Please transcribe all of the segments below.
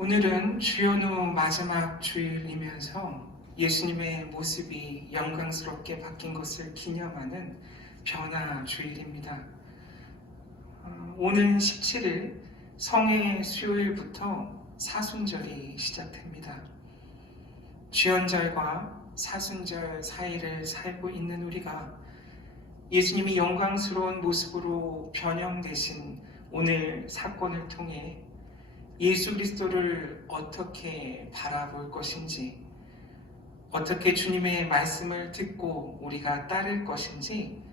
오늘은 주연후 마지막 주일이면서 예수님의 모습이 영광스럽게 바뀐 것을 기념하는 변화 주일입니다. 오는 17일 성의 수요일부터 사순절이 시작됩니다. 주연절과 사순절 사이를 살고 있는 우리가 예수님이 영광스러운 모습으로 변형되신 오늘 사건을 통해 예수 그리스도를 어떻게 바라볼 것인지, 어떻게 주님의 말씀을 듣고 우리가 따를 것인지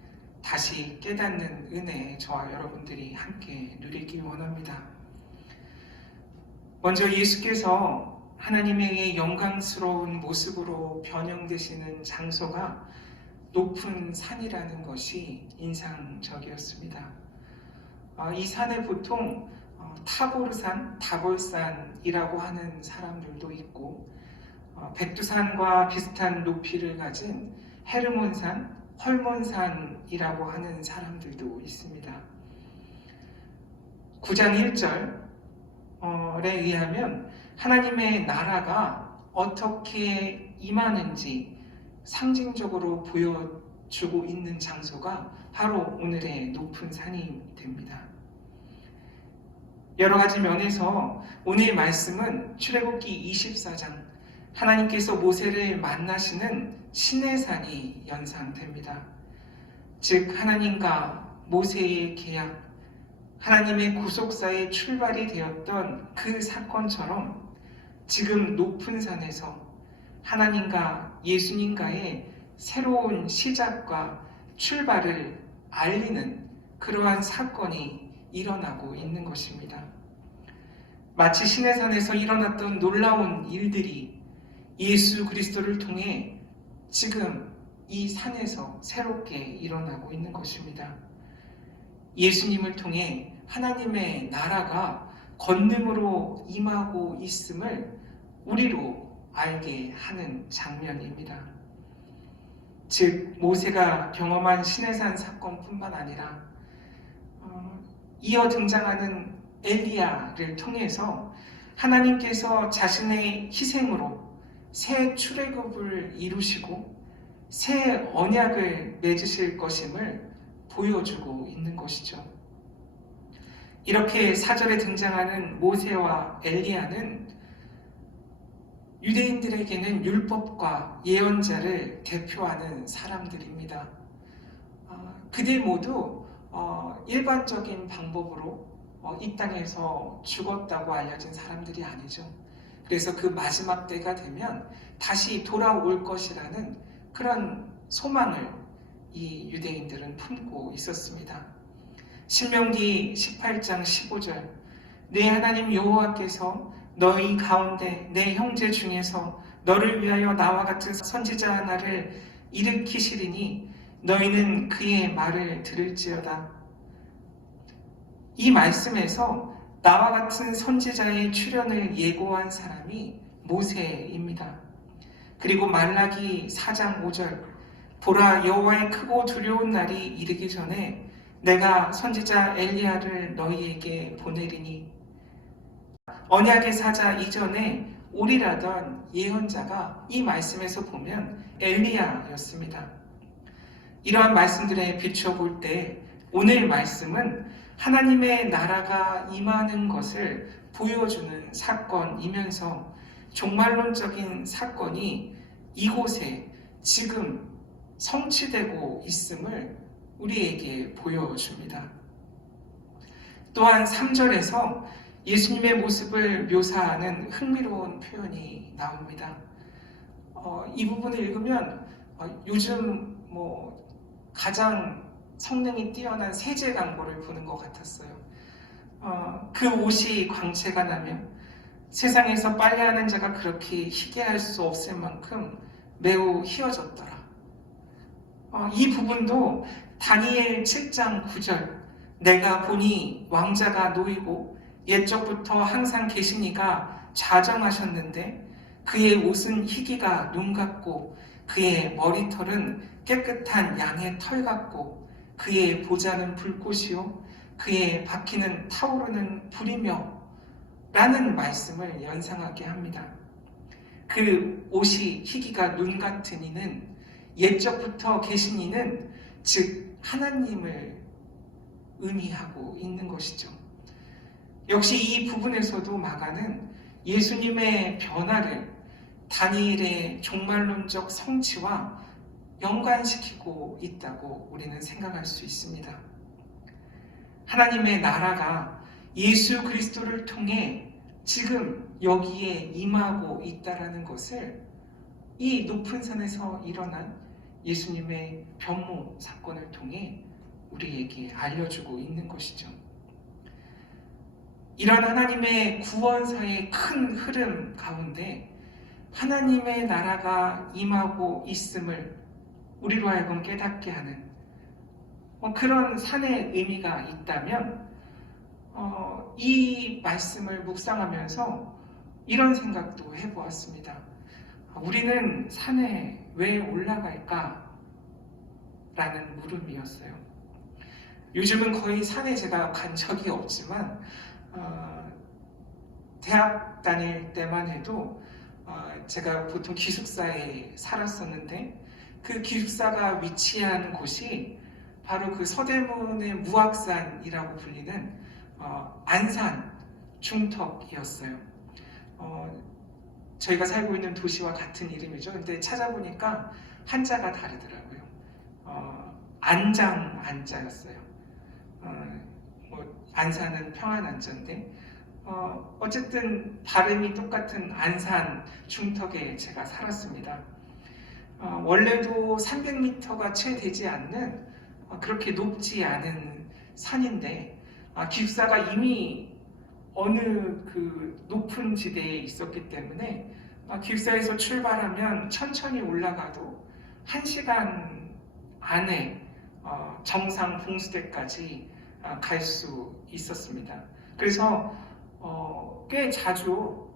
다시 깨닫는 은혜 저와 여러분들이 함께 누리기 원합니다. 먼저 예수께서 하나님의 영광스러운 모습으로 변형되시는 장소가 높은 산이라는 것이 인상적이었습니다. 이 산을 보통 타보르산, 다볼산이라고 하는 사람들도 있고 백두산과 비슷한 높이를 가진 헤르몬산, 헐몬산이라고 하는 사람들도 있습니다. 9장 1절에 의하면 하나님의 나라가 어떻게 임하는지 상징적으로 보여주고 있는 장소가 바로 오늘의 높은 산이 됩니다. 여러 가지 면에서 오늘 말씀은 출애굽기 24장 하나님께서 모세를 만나시는 시내산이 연상됩니다. 즉 하나님과 모세의 계약, 하나님의 구속사의 출발이 되었던 그 사건처럼 지금 높은 산에서 하나님과 예수님과의 새로운 시작과 출발을 알리는 그러한 사건이 일어나고 있는 것입니다. 마치 시내산에서 일어났던 놀라운 일들이 예수 그리스도를 통해 지금 이 산에서 새롭게 일어나고 있는 것입니다. 예수님을 통해 하나님의 나라가 권능으로 임하고 있음을 우리로 알게 하는 장면입니다. 즉 모세가 경험한 시내산 사건뿐만 아니라 이어 등장하는 엘리야를 통해서 하나님께서 자신의 희생으로 새 출애굽을 이루시고 새 언약을 맺으실 것임을 보여주고 있는 것이죠. 이렇게 4절에 등장하는 모세와 엘리야는 유대인들에게는 율법과 예언자를 대표하는 사람들입니다. 그들 모두 일반적인 방법으로 이 땅에서 죽었다고 알려진 사람들이 아니죠. 그래서 그 마지막 때가 되면 다시 돌아올 것이라는 그런 소망을 이 유대인들은 품고 있었습니다. 신명기 18장 15절 내 하나님 여호와께서 너희 가운데 내 형제 중에서 너를 위하여 나와 같은 선지자 하나를 일으키시리니 너희는 그의 말을 들을지어다. 이 말씀에서 나와 같은 선지자의 출현을 예고한 사람이 모세입니다. 그리고 말라기 4장 5절 보라 여호와의 크고 두려운 날이 이르기 전에 내가 선지자 엘리야를 너희에게 보내리니 언약의 사자 이전에 오리라던 예언자가 이 말씀에서 보면 엘리야였습니다. 이러한 말씀들에 비춰볼 때 오늘 말씀은 하나님의 나라가 임하는 것을 보여주는 사건이면서 종말론적인 사건이 이곳에 지금 성취되고 있음을 우리에게 보여줍니다. 또한 3절에서 예수님의 모습을 묘사하는 흥미로운 표현이 나옵니다. 이 부분을 읽으면 요즘 가장 성능이 뛰어난 세제 광고를 보는 것 같았어요. 그 옷이 광채가 나면 세상에서 빨래하는 자가 그렇게 희게 할 수 없을 만큼 매우 희어졌더라. 이 부분도 다니엘 7장 9절 내가 보니 왕자가 놓이고 옛적부터 항상 계시니가 좌정하셨는데 그의 옷은 희기가 눈 같고 그의 머리털은 깨끗한 양의 털 같고 그의 보좌는 불꽃이요 그의 바퀴는 타오르는 불이며 라는 말씀을 연상하게 합니다. 그 옷이 희기가 눈 같은 이는 옛적부터 계신 이는 즉 하나님을 의미하고 있는 것이죠. 역시 이 부분에서도 마가는 예수님의 변화를 다니엘의 종말론적 성취와 연관시키고 있다고 우리는 생각할 수 있습니다. 하나님의 나라가 예수 그리스도를 통해 지금 여기에 임하고 있다라는 것을 이 높은 산에서 일어난 예수님의 변모 사건을 통해 우리에게 알려주고 있는 것이죠. 이런 하나님의 구원사의 큰 흐름 가운데 하나님의 나라가 임하고 있음을 우리로 하여금 깨닫게 하는 그런 산의 의미가 있다면 이 말씀을 묵상하면서 이런 생각도 해보았습니다. 우리는 산에 왜 올라갈까? 라는 물음이었어요. 요즘은 거의 산에 제가 간 적이 없지만 대학 다닐 때만 해도 제가 보통 기숙사에 살았었는데 그 기숙사가 위치한 곳이 바로 그 서대문의 무악산이라고 불리는 안산 중턱이었어요. 저희가 살고 있는 도시와 같은 이름이죠. 근데 찾아보니까 한자가 다르더라고요. 안장 안자였어요. 안산은 평안 안자인데 어쨌든 발음이 똑같은 안산 중턱에 제가 살았습니다. 원래도 300m가 채 되지 않는 그렇게 높지 않은 산인데 기숙사가 이미 어느 그 높은 지대에 있었기 때문에 기숙사에서 출발하면 천천히 올라가도 1시간 안에 정상 봉수대까지 갈 수 있었습니다. 그래서 꽤 자주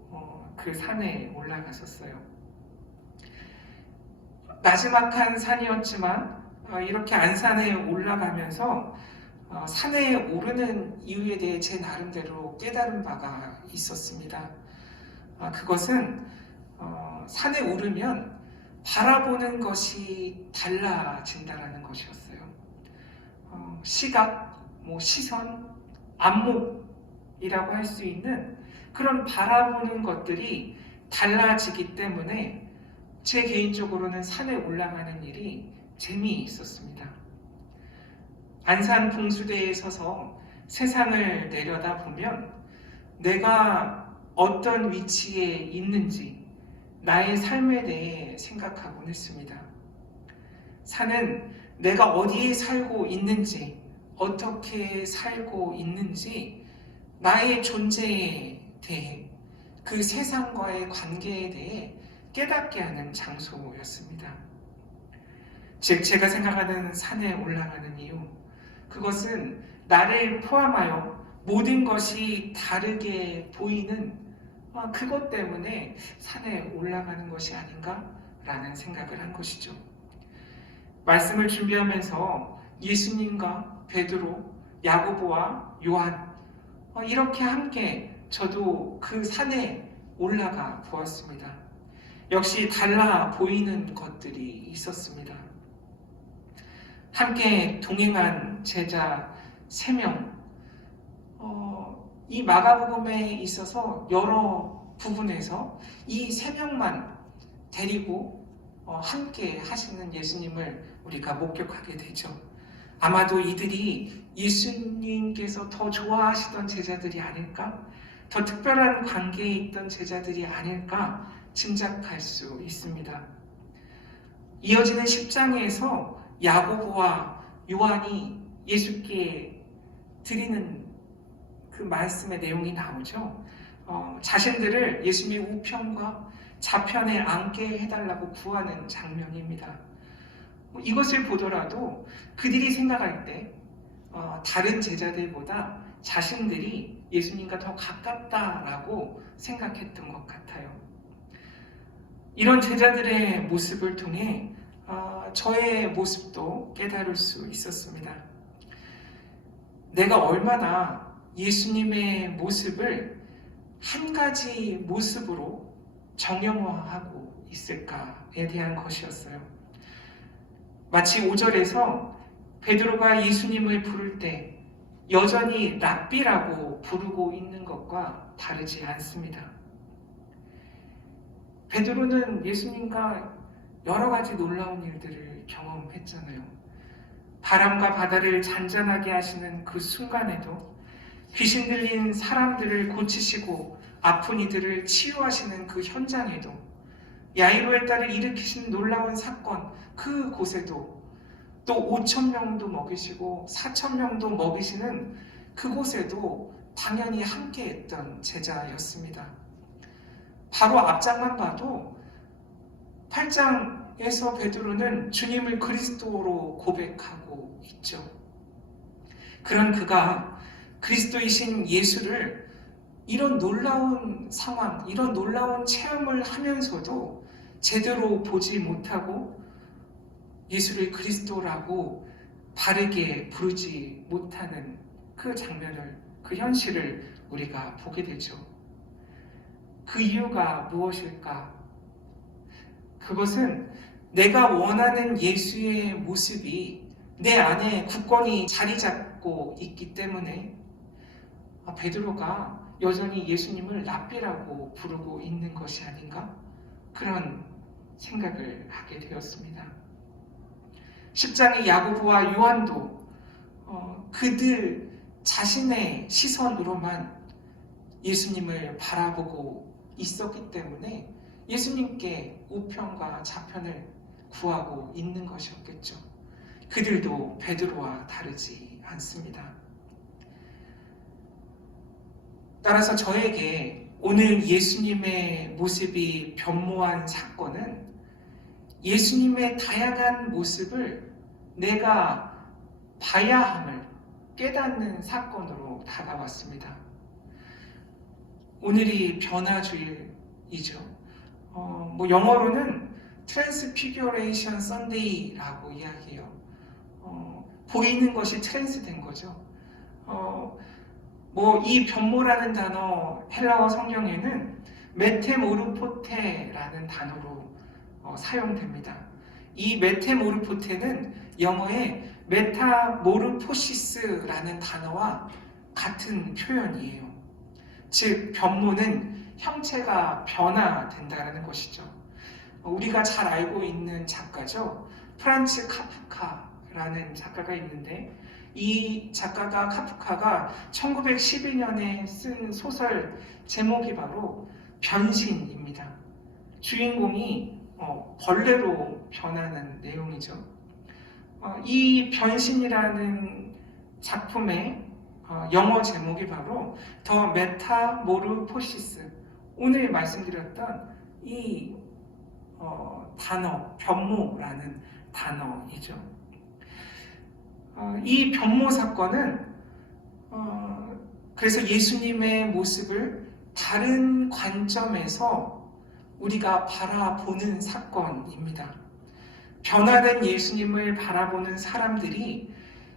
그 산에 올라갔었어요. 나지막한 산이었지만 이렇게 안산에 올라가면서 산에 오르는 이유에 대해 제 나름대로 깨달은 바가 있었습니다. 그것은 산에 오르면 바라보는 것이 달라진다라는 것이었어요. 시각, 시선, 안목이라고 할 수 있는 그런 바라보는 것들이 달라지기 때문에 제 개인적으로는 산에 올라가는 일이 재미있었습니다. 안산 봉수대에 서서 세상을 내려다보면 내가 어떤 위치에 있는지 나의 삶에 대해 생각하곤 했습니다. 산은 내가 어디에 살고 있는지, 어떻게 살고 있는지, 나의 존재에 대해, 그 세상과의 관계에 대해 깨닫게 하는 장소였습니다. 즉, 제가 생각하는 산에 올라가는 이유, 그것은 나를 포함하여 모든 것이 다르게 보이는 그것 때문에 산에 올라가는 것이 아닌가라는 생각을 한 것이죠. 말씀을 준비하면서 예수님과 베드로, 야고보와 요한 이렇게 함께 저도 그 산에 올라가 보았습니다. 역시 달라 보이는 것들이 있었습니다. 함께 동행한 제자 3명, 이 마가복음에 있어서 여러 부분에서 이 3명만 데리고 함께 하시는 예수님을 우리가 목격하게 되죠. 아마도 이들이 예수님께서 더 좋아하시던 제자들이 아닐까? 더 특별한 관계에 있던 제자들이 아닐까 짐작할 수 있습니다. 이어지는 10장에서 야고보와 요한이 예수께 드리는 그 말씀의 내용이 나오죠. 자신들을 예수님의 우편과 좌편에 앉게 해달라고 구하는 장면입니다. 이것을 보더라도 그들이 생각할 때 다른 제자들보다 자신들이 예수님과 더 가깝다라고 생각했던 것 같아요. 이런 제자들의 모습을 통해 저의 모습도 깨달을 수 있었습니다. 내가 얼마나 예수님의 모습을 한 가지 모습으로 정형화하고 있을까에 대한 것이었어요. 마치 5절에서 베드로가 예수님을 부를 때 여전히 랍비라고 부르고 있는 것과 다르지 않습니다. 베드로는 예수님과 여러 가지 놀라운 일들을 경험했잖아요. 바람과 바다를 잔잔하게 하시는 그 순간에도, 귀신 들린 사람들을 고치시고 아픈 이들을 치유하시는 그 현장에도, 야이로의 딸을 일으키신 놀라운 사건 그곳에도, 또 5,000명도 먹이시고 4,000명도 먹이시는 그곳에도 당연히 함께했던 제자였습니다. 바로 앞장만 봐도 8장에서 베드로는 주님을 그리스도로 고백하고 있죠. 그런 그가 그리스도이신 예수를 이런 놀라운 상황, 이런 놀라운 체험을 하면서도 제대로 보지 못하고 예수를 그리스도라고 바르게 부르지 못하는 그 장면을, 그 현실을 우리가 보게 되죠. 그 이유가 무엇일까? 그것은 내가 원하는 예수의 모습이 내 안에 굳건히 자리 잡고 있기 때문에 베드로가 여전히 예수님을 랍비라고 부르고 있는 것이 아닌가? 그런 생각을 하게 되었습니다. 10장의 야고보와 요한도 그들 자신의 시선으로만 예수님을 바라보고 있었기 때문에 예수님께 우편과 좌편을 구하고 있는 것이었겠죠. 그들도 베드로와 다르지 않습니다. 따라서 저에게 오늘 예수님의 모습이 변모한 사건은 예수님의 다양한 모습을 내가 봐야 함을 깨닫는 사건으로 다가왔습니다. 오늘이 변화주일이죠. 영어로는 트랜스피규레이션 선데이라고 이야기해요. 보이는 것이 트랜스된 거죠. 이 변모라는 단어 헬라어 성경에는 메테모르포테라는 단어로 사용됩니다. 이 메테모르포테는 영어의 메타모르포시스라는 단어와 같은 표현이에요. 즉 변모는 형체가 변화된다는 것이죠. 우리가 잘 알고 있는 작가죠. 프란츠 카프카라는 작가가 있는데, 이 작가가 카프카가 1912년에 쓴 소설 제목이 바로 변신입니다. 주인공이 벌레로 변하는 내용이죠. 이 변신이라는 작품의 영어 제목이 바로 더 메타모르포시스, 오늘 말씀드렸던 이 단어, 변모라는 단어이죠. 이 변모 사건은 그래서 예수님의 모습을 다른 관점에서 우리가 바라보는 사건입니다. 변화된 예수님을 바라보는 사람들이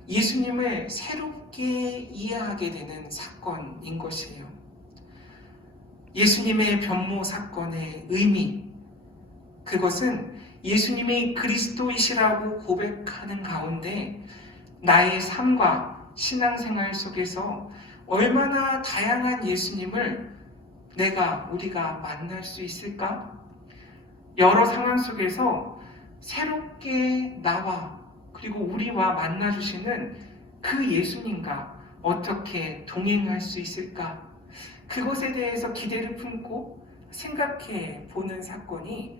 예수님을 새롭게 이해하게 되는 사건인 것이에요. 예수님의 변모 사건의 의미, 그것은 예수님이 그리스도이시라고 고백하는 가운데 나의 삶과 신앙생활 속에서 얼마나 다양한 예수님을 우리가 만날 수 있을까? 여러 상황 속에서 새롭게 나와 그리고 우리와 만나주시는 그 예수님과 어떻게 동행할 수 있을까? 그것에 대해서 기대를 품고 생각해 보는 사건이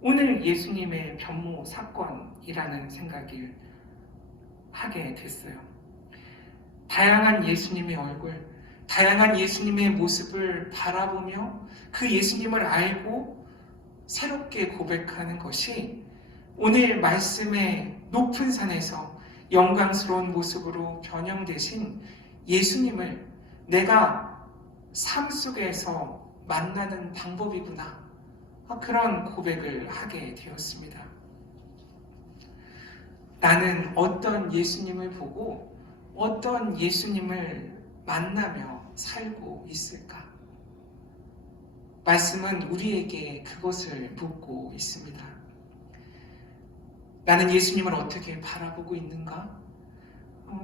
오늘 예수님의 변모 사건이라는 생각을 하게 됐어요. 다양한 예수님의 얼굴, 다양한 예수님의 모습을 바라보며 그 예수님을 알고 새롭게 고백하는 것이 오늘 말씀의 높은 산에서 영광스러운 모습으로 변형되신 예수님을 내가 삶 속에서 만나는 방법이구나, 그런 고백을 하게 되었습니다. 나는 어떤 예수님을 보고 어떤 예수님을 만나며 살고 있을까? 말씀은 우리에게 그것을 묻고 있습니다. 나는 예수님을 어떻게 바라보고 있는가?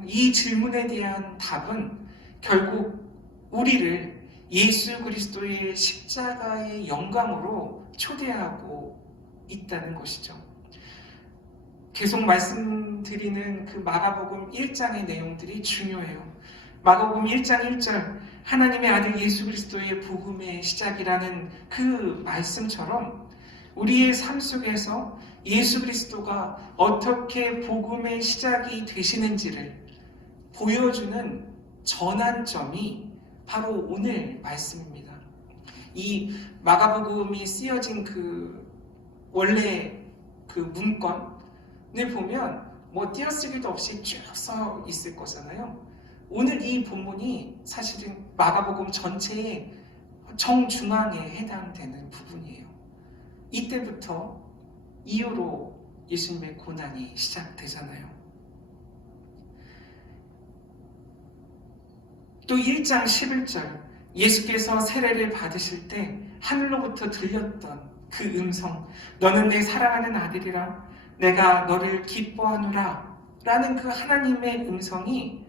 이 질문에 대한 답은 결국 우리를 예수 그리스도의 십자가의 영광으로 초대하고 있다는 것이죠. 계속 말씀드리는 그 마가복음 1장의 내용들이 중요해요. 마가복음 1장 1절 하나님의 아들 예수 그리스도의 복음의 시작이라는 그 말씀처럼 우리의 삶 속에서 예수 그리스도가 어떻게 복음의 시작이 되시는지를 보여주는 전환점이 바로 오늘 말씀입니다. 이 마가복음이 쓰여진 그 원래 그 문건을 보면 뭐 띄어쓰기도 없이 쭉 써 있을 거잖아요. 오늘 이 본문이 사실은 마가복음 전체의 정중앙에 해당되는 부분이에요. 이때부터 이후로 예수님의 고난이 시작되잖아요. 또 1장 11절 예수께서 세례를 받으실 때 하늘로부터 들렸던 그 음성, 너는 내 사랑하는 아들이라 내가 너를 기뻐하노라 라는 그 하나님의 음성이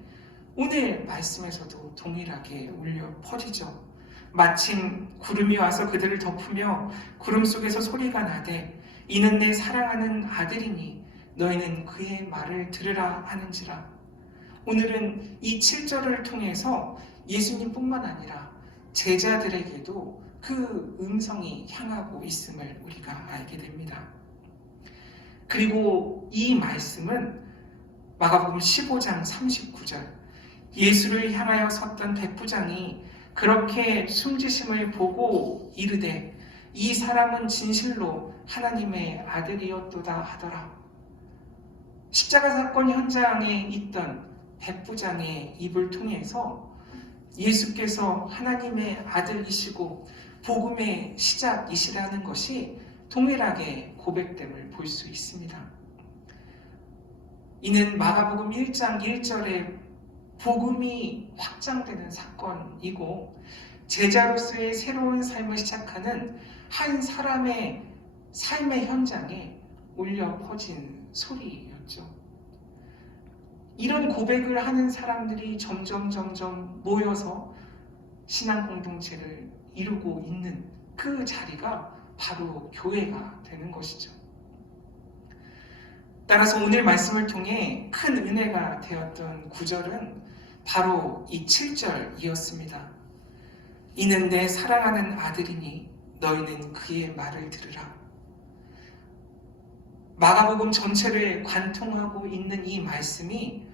오늘 말씀에서도 동일하게 울려 퍼지죠. 마침 구름이 와서 그들을 덮으며 구름 속에서 소리가 나되 이는 내 사랑하는 아들이니 너희는 그의 말을 들으라 하는지라. 오늘은 이 7절을 통해서 예수님뿐만 아니라 제자들에게도 그 음성이 향하고 있음을 우리가 알게 됩니다. 그리고 이 말씀은 마가복음 15장 39절 예수를 향하여 섰던 백부장이 그렇게 숨지심을 보고 이르되 이 사람은 진실로 하나님의 아들이었도다 하더라. 십자가 사건 현장에 있던 백부장의 입을 통해서 예수께서 하나님의 아들이시고 복음의 시작이시라는 것이 동일하게 고백됨을 볼 수 있습니다. 이는 마가복음 1장 1절에 복음이 확장되는 사건이고 제자로서의 새로운 삶을 시작하는 한 사람의 삶의 현장에 울려 퍼진 소리였죠. 이런 고백을 하는 사람들이 점점 모여서 신앙 공동체를 이루고 있는 그 자리가 바로 교회가 되는 것이죠. 따라서 오늘 말씀을 통해 큰 은혜가 되었던 구절은 바로 이 7절이었습니다. 이는 내 사랑하는 아들이니 너희는 그의 말을 들으라. 마가복음 전체를 관통하고 있는 이 말씀이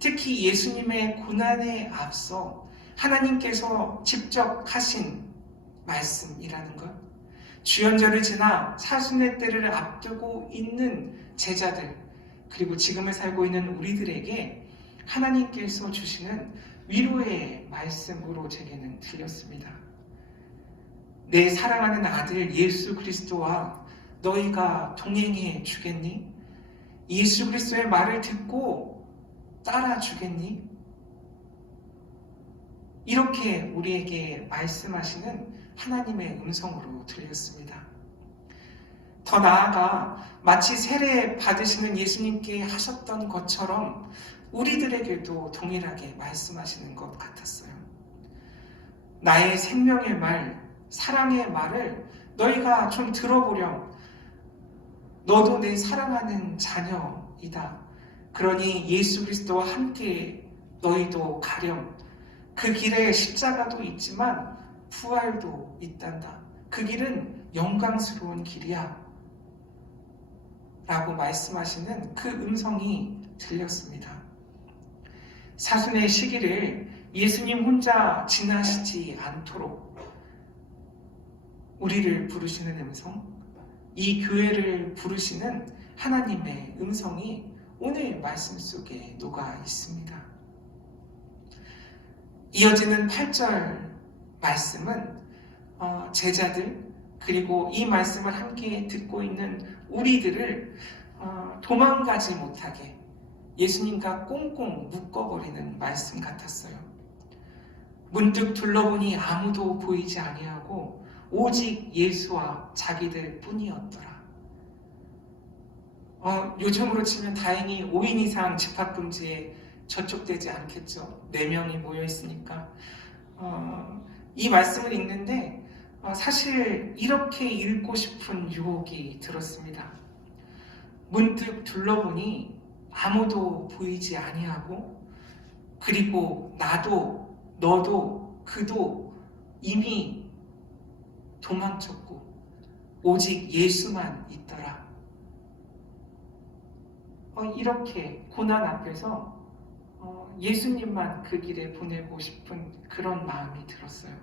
특히 예수님의 고난에 앞서 하나님께서 직접 하신 말씀이라는 것, 주연절을 지나 사순의 때를 앞두고 있는 제자들, 그리고 지금을 살고 있는 우리들에게 하나님께서 주시는 위로의 말씀으로 제게는 들렸습니다. 내 사랑하는 아들 예수 그리스도와 너희가 동행해 주겠니? 예수 그리스도의 말을 듣고 따라 주겠니? 이렇게 우리에게 말씀하시는 하나님의 음성으로 들렸습니다. 더 나아가 마치 세례 받으시는 예수님께 하셨던 것처럼 우리들에게도 동일하게 말씀하시는 것 같았어요. 나의 생명의 말, 사랑의 말을 너희가 좀 들어보렴. 너도 내 사랑하는 자녀이다. 그러니 예수 그리스도와 함께 너희도 가렴. 그 길에 십자가도 있지만 부활도 있단다. 그 길은 영광스러운 길이야. 라고 말씀하시는 그 음성이 들렸습니다. 사순의 시기를 예수님 혼자 지나시지 않도록 우리를 부르시는 음성, 이 교회를 부르시는 하나님의 음성이 오늘 말씀 속에 녹아 있습니다. 이어지는 8절 말씀은 제자들 그리고 이 말씀을 함께 듣고 있는 우리들을 도망가지 못하게 예수님과 꽁꽁 묶어버리는 말씀 같았어요. 문득 둘러보니 아무도 보이지 아니하고 오직 예수와 자기들 뿐이었더라. 요즘으로 치면 다행히 5인 이상 집합금지에 저촉되지 않겠죠. 4명이 모여 있으니까. 이 말씀을 읽는데 사실 이렇게 읽고 싶은 유혹이 들었습니다. 문득 둘러보니 아무도 보이지 아니하고, 그리고 나도 너도 그도 이미 도망쳤고 오직 예수만 있더라. 이렇게 고난 앞에서 예수님만 그 길에 보내고 싶은 그런 마음이 들었어요.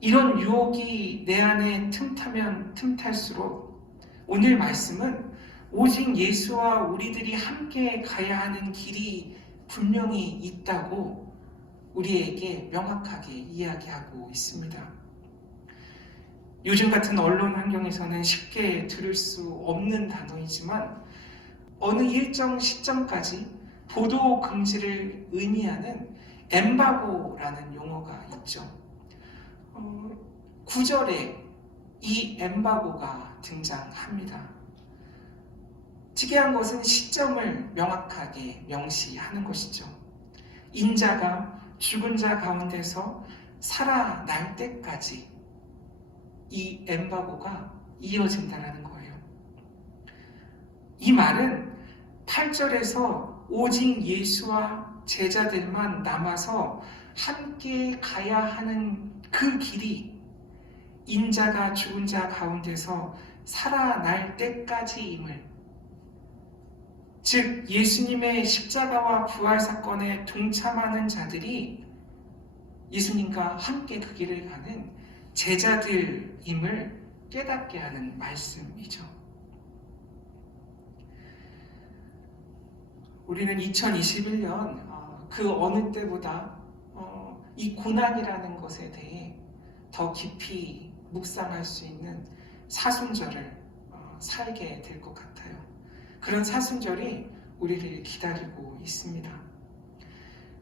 이런 유혹이 내 안에 틈타면 틈탈수록 오늘 말씀은 오직 예수와 우리들이 함께 가야 하는 길이 분명히 있다고 우리에게 명확하게 이야기하고 있습니다. 요즘 같은 언론 환경에서는 쉽게 들을 수 없는 단어이지만 어느 일정 시점까지 보도 금지를 의미하는 엠바고라는 용어가 있죠. 9절에 이 엠바고가 등장합니다. 특이한 것은 시점을 명확하게 명시하는 것이죠. 인자가 죽은 자 가운데서 살아날 때까지 이 엠바고가 이어진다는 거예요. 이 말은 8절에서 오직 예수와 제자들만 남아서 함께 가야 하는 그 길이 인자가 죽은 자 가운데서 살아날 때까지임을, 즉 예수님의 십자가와 부활 사건에 동참하는 자들이 예수님과 함께 그 길을 가는 제자들임을 깨닫게 하는 말씀이죠. 우리는 2021년 그 어느 때보다 이 고난이라는 것에 대해 더 깊이 묵상할 수 있는 사순절을 살게 될 것 같아요. 그런 사순절이 우리를 기다리고 있습니다.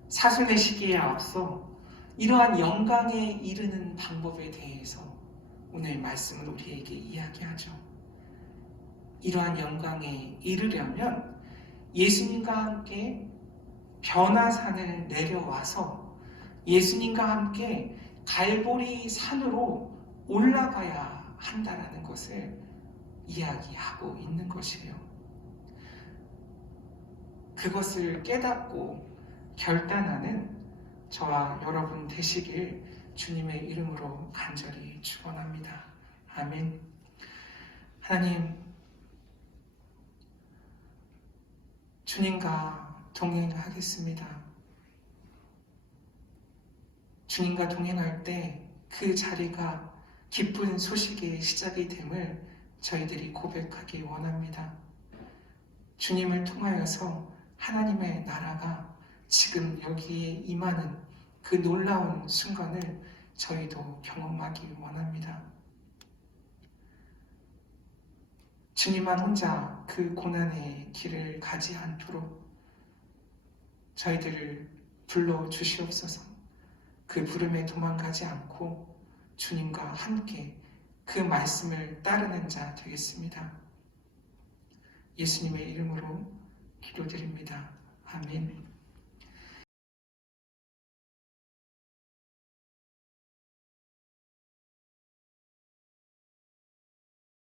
사순의 시기에 앞서 이러한 영광에 이르는 방법에 대해서 오늘 말씀은 우리에게 이야기하죠. 이러한 영광에 이르려면 예수님과 함께 변화산을 내려와서 예수님과 함께 갈보리 산으로 올라가야 한다는 것을 이야기하고 있는 것이에요. 그것을 깨닫고 결단하는 저와 여러분 되시길 주님의 이름으로 간절히 축원합니다. 아멘. 하나님, 주님과 동행하겠습니다. 주님과 동행할 때 그 자리가 기쁜 소식의 시작이 됨을 저희들이 고백하기 원합니다. 주님을 통하여서 하나님의 나라가 지금 여기에 임하는 그 놀라운 순간을 저희도 경험하기 원합니다. 주님만 혼자 그 고난의 길을 가지 않도록 저희들을 불러 주시옵소서. 그 부름에 도망가지 않고 주님과 함께 그 말씀을 따르는 자 되겠습니다. 예수님의 이름으로 기도드립니다. 아멘.